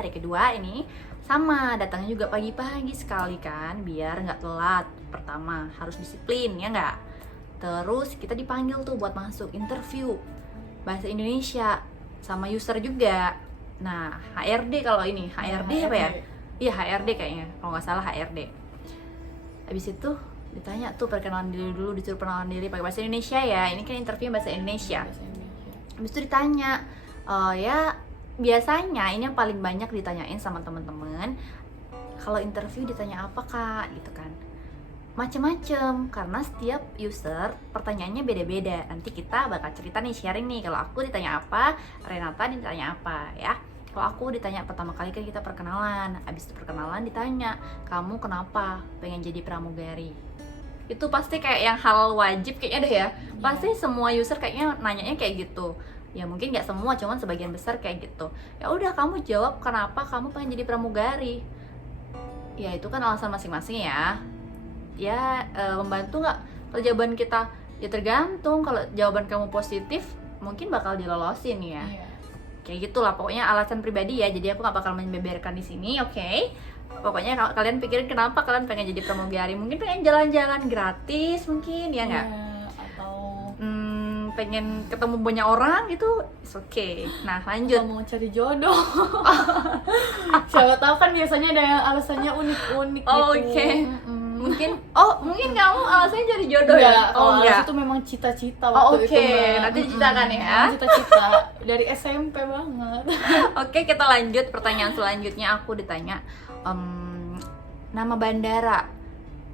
hari kedua ini sama, datangnya juga pagi-pagi sekali kan, biar nggak telat. Pertama harus disiplin ya nggak. Terus kita dipanggil tuh buat masuk interview bahasa Indonesia sama user juga. Nah HRD, kalau ini HRD apa ya? Iya HRD kayaknya, kalau nggak salah HRD. Habis itu ditanya tuh perkenalan diri dulu, disuruh perkenalan diri pakai bahasa Indonesia ya. Ini kan interview bahasa Indonesia. Habis itu ditanya, ya biasanya ini yang paling banyak ditanyain sama teman-teman. Kalau interview ditanya apa kak, gitu kan? Macem-macem, karena setiap user pertanyaannya beda-beda. Nanti kita bakal cerita nih, sharing nih. Kalau aku ditanya apa, Renata ditanya apa ya. Kalau aku ditanya pertama kali kan kita perkenalan. Abis itu perkenalan ditanya, kamu kenapa pengen jadi pramugari? Itu pasti kayak yang hal wajib kayaknya deh ya. Pasti semua user kayaknya nanyanya kayak gitu. Ya mungkin nggak semua, cuman sebagian besar kayak gitu. Ya udah, kamu jawab kenapa kamu pengen jadi pramugari. Ya itu kan alasan masing-masing ya. Ya membantu nggak kalau jawaban kita? Ya tergantung. Kalau jawaban kamu positif, mungkin bakal dilolosin ya. Kayak gitulah pokoknya, alasan pribadi ya. Jadi aku nggak bakal membeberkan di sini, oke? Pokoknya kalian pikirin kenapa kalian pengen jadi pramugari. Mungkin pengen jalan-jalan gratis mungkin ya nggak? Atau pengen ketemu banyak orang gitu, it's okay. Nah lanjut, mau cari jodoh. Siapa tahu kan biasanya ada yang alasannya unik-unik gitu. Oke. Mungkin kamu alasannya cari jodoh ya? Kalau alasan itu memang cita-cita waktu itu Mbak. Nanti diceritakan ya. Cita-cita dari SMP banget. Oke, kita lanjut. Pertanyaan selanjutnya aku ditanya nama bandara.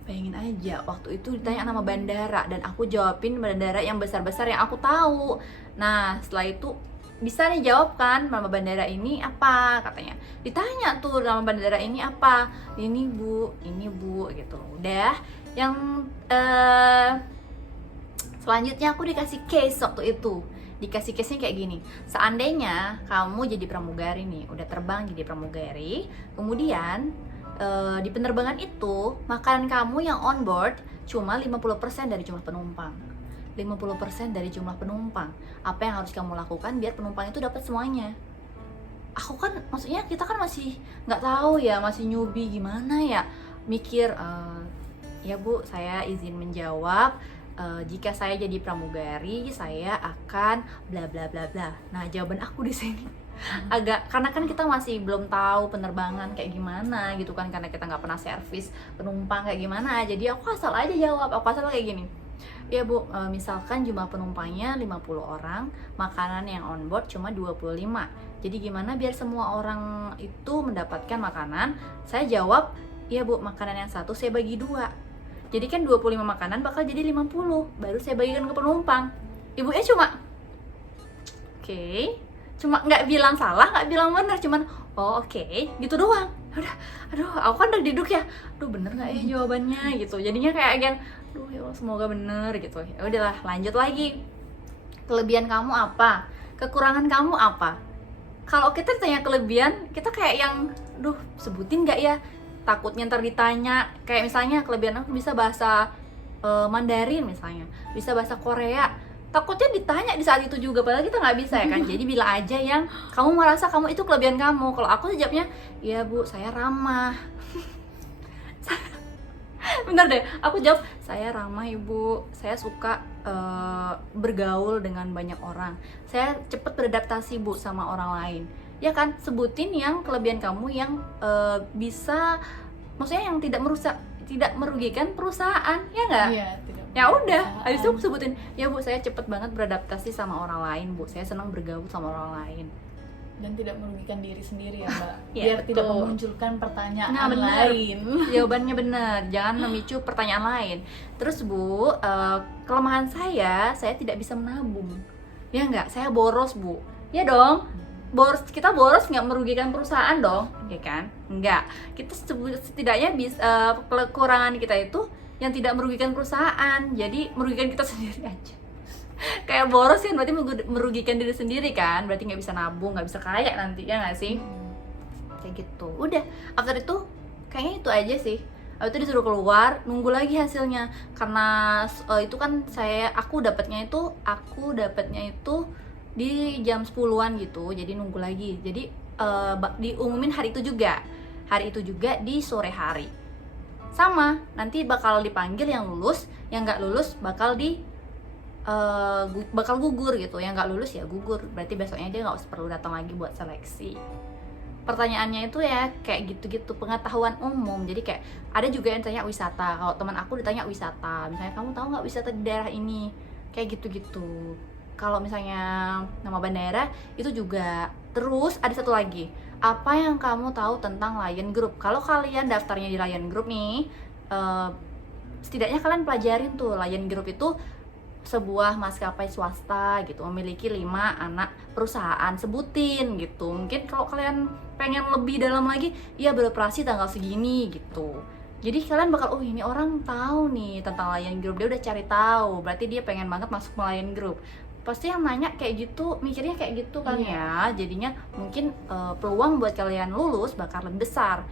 Bayangin aja, waktu itu ditanya nama bandara dan aku jawabin bandara yang besar-besar yang aku tahu. Nah, setelah itu bisa nih jawab kan, nama bandara ini apa katanya. Ditanya tuh nama bandara ini apa. Ini bu gitu. Udah, yang selanjutnya aku dikasih case waktu itu. Dikasih case-nya kayak gini. Seandainya kamu jadi pramugari nih, udah terbang jadi pramugari, kemudian di penerbangan itu makanan kamu yang on board cuma 50% dari jumlah penumpang. 50% dari jumlah penumpang. Apa yang harus kamu lakukan biar penumpang itu dapat semuanya? Aku kan, maksudnya kita kan masih nggak tahu ya, masih newbie gimana ya. Mikir, ya bu, saya izin menjawab. Jika saya jadi pramugari, saya akan bla bla bla bla. Nah, jawaban aku di sini agak, karena kan kita masih belum tahu penerbangan kayak gimana gitu kan, karena kita nggak pernah servis penumpang kayak gimana. Jadi aku asal aja jawab, aku asal kayak gini. Ya bu, misalkan jumlah penumpangnya 50 orang, makanan yang on board cuma 25. Jadi gimana biar semua orang itu mendapatkan makanan? Saya jawab, ya bu, makanan yang satu saya bagi dua. Jadi kan 25 makanan bakal jadi 50, baru saya bagikan ke penumpang. Ibunya cuma cuma nggak bilang salah, nggak bilang benar, cuman oke, gitu doang. Udah, aduh, aku kan udah duduk ya, aduh bener nggak ya jawabannya gitu. Jadinya kayak yang, aduh ya Allah, semoga bener gitu. Ya udahlah, lanjut lagi. Kelebihan kamu apa? Kekurangan kamu apa? Kalau kita tanya kelebihan, kita kayak yang, duh sebutin nggak ya? Takutnya ntar ditanya, kayak misalnya kelebihan aku bisa bahasa Mandarin misalnya, bisa bahasa Korea. Takutnya ditanya di saat itu juga, padahal kita nggak bisa ya kan. Jadi bilang aja yang kamu merasa kamu itu kelebihan kamu. Kalau aku jawabnya, ya bu, saya ramah. Bener deh, aku jawab, saya ramah ibu, saya suka bergaul dengan banyak orang, saya cepat beradaptasi bu sama orang lain. Ya kan, sebutin yang kelebihan kamu yang bisa, maksudnya yang tidak merugikan perusahaan, ya nggak? Iya, Ya udah, habis itu aku sebutin, ya bu, saya cepet banget beradaptasi sama orang lain bu, saya senang bergaul sama orang lain. Dan tidak merugikan diri sendiri ya mbak. Ya, biar betul. tidak memunculkan pertanyaan bener. lain. Jawabannya benar, jangan memicu pertanyaan lain. Terus bu, kelemahan saya tidak bisa menabung. Ya nggak, saya boros bu. Ya dong, kita boros nggak merugikan perusahaan dong, ya kan? Nggak, kita setidaknya bisa, kekurangan kita itu yang tidak merugikan perusahaan, jadi merugikan kita sendiri aja. Kayak boros kan berarti merugikan diri sendiri kan, berarti nggak bisa nabung, nggak bisa kaya nanti, ya nggak sih? Kayak gitu. Udah, after itu kayaknya itu aja sih. Habis itu disuruh keluar, nunggu lagi hasilnya. Karena itu kan aku dapatnya itu di jam 10-an gitu. Jadi nunggu lagi. Jadi diumumin hari itu juga. Hari itu juga di sore hari. Sama, nanti bakal dipanggil yang lulus, yang nggak lulus bakal bakal gugur gitu. Yang nggak lulus ya gugur. Berarti besoknya dia nggak perlu datang lagi buat seleksi. Pertanyaannya itu ya kayak gitu-gitu, pengetahuan umum. Jadi kayak ada juga yang tanya wisata. Kalau teman aku ditanya wisata, misalnya kamu tahu nggak wisata di daerah ini, kayak gitu-gitu. Kalau misalnya nama bandara itu juga. Terus ada satu lagi, apa yang kamu tahu tentang Lion Group? Kalau kalian daftarnya di Lion Group nih, setidaknya kalian pelajarin tuh Lion Group itu sebuah maskapai swasta gitu, memiliki 5 anak perusahaan, sebutin gitu. Mungkin kalau kalian pengen lebih dalam lagi, ya beroperasi tanggal segini gitu. Jadi kalian bakal, oh ini orang tahu nih tentang Lion Group, dia udah cari tahu, berarti dia pengen banget masuk ke Lion Group. Pasti yang nanya kayak gitu, mikirnya kayak gitu kan ya. Jadinya mungkin peluang buat kalian lulus bakal lebih besar.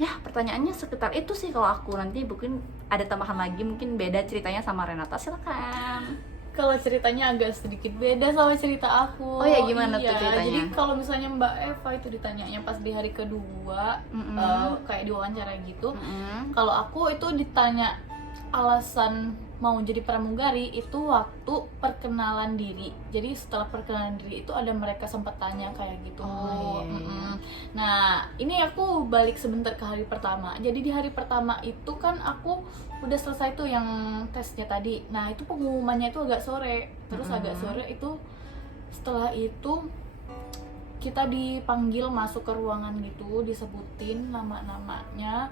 Ya, pertanyaannya sekitar itu sih kalau aku. Nanti mungkin ada tambahan lagi, mungkin beda ceritanya sama Renata, silakan. Kalau ceritanya agak sedikit beda sama cerita aku. Oh ya, gimana tuh ceritanya? Jadi kalau misalnya Mbak Eva itu ditanyanya pas di hari kedua, kayak diwawancara gitu. Kalau aku itu ditanya alasan mau jadi pramugari itu waktu perkenalan diri. Jadi setelah perkenalan diri itu ada mereka sempat tanya kayak gitu. Nah, ini aku balik sebentar ke hari pertama. Jadi di hari pertama itu kan aku udah selesai tuh yang tesnya tadi. Nah, itu pengumumannya itu agak sore. Terus agak sore itu setelah itu kita dipanggil masuk ke ruangan gitu, disebutin nama-namanya.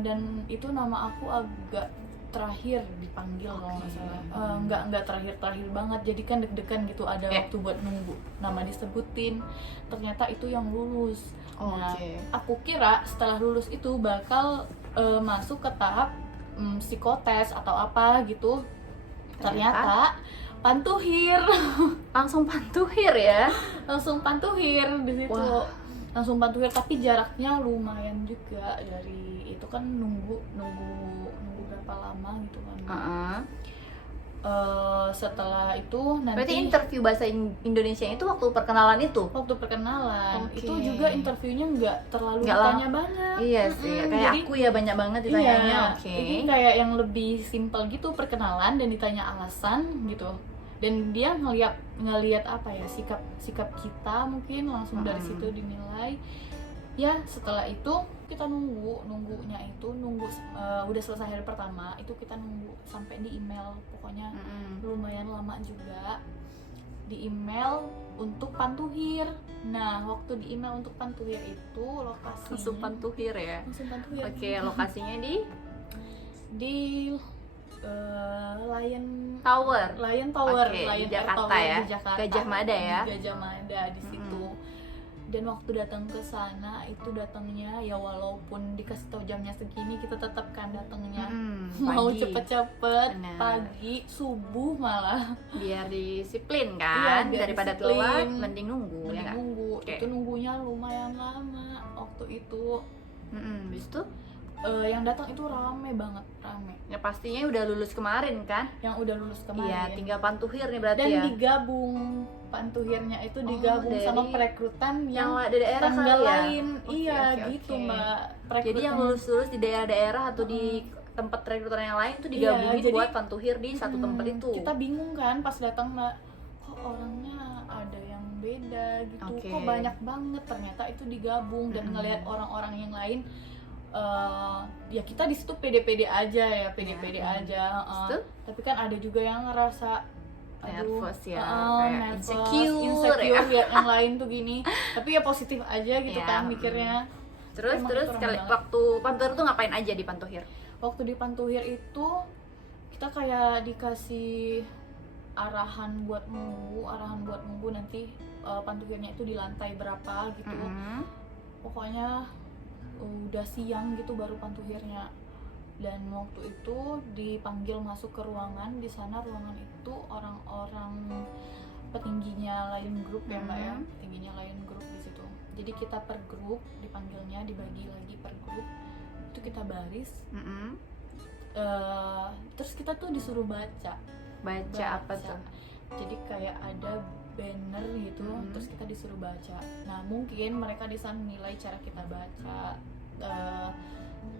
Dan itu nama aku agak terakhir dipanggil kalau nggak salah. Nggak terakhir banget, jadi kan deg-degan gitu, ada waktu buat nunggu nama disebutin. Ternyata itu yang lulus. Nah, aku kira setelah lulus itu bakal masuk ke tahap psikotes atau apa gitu. Ternyata pantuhir. Langsung pantuhir ya? Langsung pantuhir di situ. Wah. Langsung pantuhir, tapi jaraknya lumayan juga dari itu kan nunggu berapa lama gitu kan. Setelah itu nanti berarti interview bahasa Indonesia itu waktu perkenalan itu? Waktu perkenalan itu juga interviewnya nggak terlalu Nggak ditanya banget. Iya sih, kayak jadi, aku ya banyak banget ditanyanya. Ini kayak yang lebih simpel gitu, perkenalan dan ditanya alasan gitu. Dan dia ngelihat apa ya, sikap kita mungkin langsung dari situ dinilai. Ya setelah itu kita nunggunya itu udah selesai hari pertama itu kita nunggu sampai di email, pokoknya lumayan lama juga di email untuk pantuhir. Nah, waktu di email untuk pantuhir itu lokasinya langsung pantuhir ya? Langsung pantuhir. Oke, lokasinya di Lion Tower. Oke, Lion di Jakarta Tower, ya? di Jakarta. Gajah Mada ya? Di Gajah Mada di situ. Dan waktu datang ke sana itu datangnya ya walaupun dikasih tahu jamnya segini, kita tetap kan datangnya mau cepet-cepet, pagi, subuh malah. Biar disiplin kan, biar daripada disiplin. telat mending nunggu. Mending nunggu. Itu nunggunya lumayan lama waktu itu. Habis itu yang datang itu rame banget. Ya pastinya udah lulus kemarin kan? Yang udah lulus kemarin. Iya, tinggal pantuhir nih berarti dan ya. Dan digabung pantuhirnya itu digabung sama perekrutan yang di daerah tanggal ya? lain. Gitu Mbak. Jadi yang lulus di daerah-daerah atau di tempat rekrutan yang lain tuh digabungin buat pantuhir di satu tempat itu. Kita bingung kan pas datang, Mbak, kok orangnya ada yang beda gitu, kok banyak banget. Ternyata itu digabung dan ngelihat orang-orang yang lain. Ya kita di situ pede-pede aja ya, pede-pede aja. Tapi kan ada juga yang ngerasa nervous ya, kayak insecure ya. Yang lain tuh gini. Tapi ya positif aja gitu kan mikirnya. Terus waktu pantuhir tuh ngapain aja di pantuhir? Waktu di pantuhir itu kita kayak dikasih arahan buat nunggu nanti pantuhirnya itu di lantai berapa gitu. Pokoknya udah siang gitu baru pantuhirnya. Dan waktu itu dipanggil masuk ke ruangan. Di sana ruangan itu orang-orang petingginya Lion Group ya Mbak ya, petingginya Lion Group di situ. Jadi kita per grup dipanggilnya, dibagi lagi per grup. Itu kita baris. Terus kita tuh disuruh baca apa tuh? Jadi kayak ada banner gitu, terus kita disuruh baca. Nah mungkin mereka di sana nilai cara kita baca,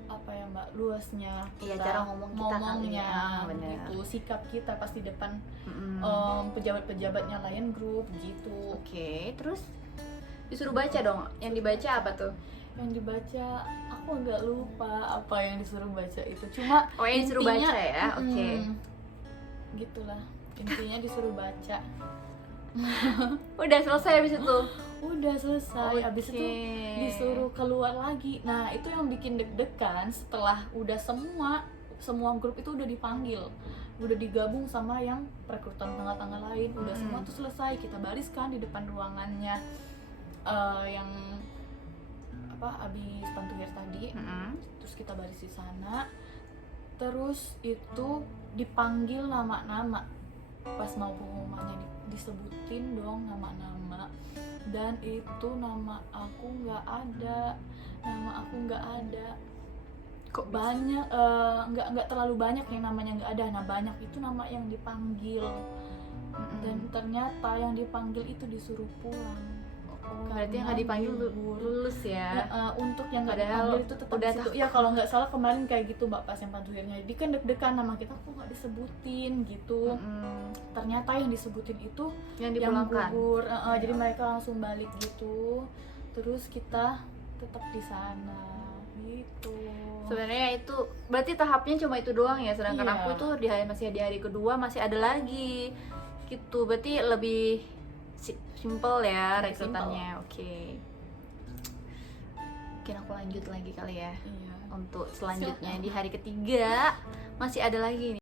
apa ya mbak, luasnya Iya, kita cara ngomong kita kali ngomongnya, ya. Bener. gitu, sikap kita pas di depan pejabat-pejabatnya lain grup gitu. Oke, terus disuruh baca dong. Yang dibaca apa tuh? Yang dibaca aku agak lupa apa yang disuruh baca itu, cuma Oh, yang disuruh intinya, baca ya. Oke. gitulah, intinya disuruh baca. Udah selesai habis itu. Udah selesai. Abis itu Oke. disuruh keluar lagi. Nah itu yang bikin deg-degan, setelah udah semua grup itu udah dipanggil, udah digabung sama yang perekrutan tanggal-tanggal lain, udah semua tuh selesai, kita bariskan di depan ruangannya yang apa, abis pantuhir tadi. Terus kita baris di sana, terus itu dipanggil nama-nama. Pas mau pengumumannya disebutin dong nama-nama, dan itu nama aku nggak ada. Kok Banyak, nggak terlalu banyak yang namanya nggak ada. Nah banyak itu nama yang dipanggil, dan ternyata yang dipanggil itu disuruh pulang. Berarti yang nggak dipanggil lulus ya. Untuk yang nggak Padahal dipanggil itu tetap udah di situ. Ya kalau nggak salah kemarin kayak gitu mbak, pas yang pantuhirnya, jadi kan deg-degan nama kita kok nggak disebutin gitu. Ternyata yang disebutin itu Yang yang dipulangkan. gugur. Jadi mereka langsung balik gitu. Terus kita tetap di sana gitu. Sebenarnya itu berarti tahapnya cuma itu doang ya, sedangkan Iya. aku tuh masih di hari kedua masih ada lagi gitu. Berarti lebih simple ya Lebih rekrutannya. Oke. Mungkin aku lanjut lagi kali ya. Iya. Untuk selanjutnya Silakan. di hari ketiga masih ada lagi nih.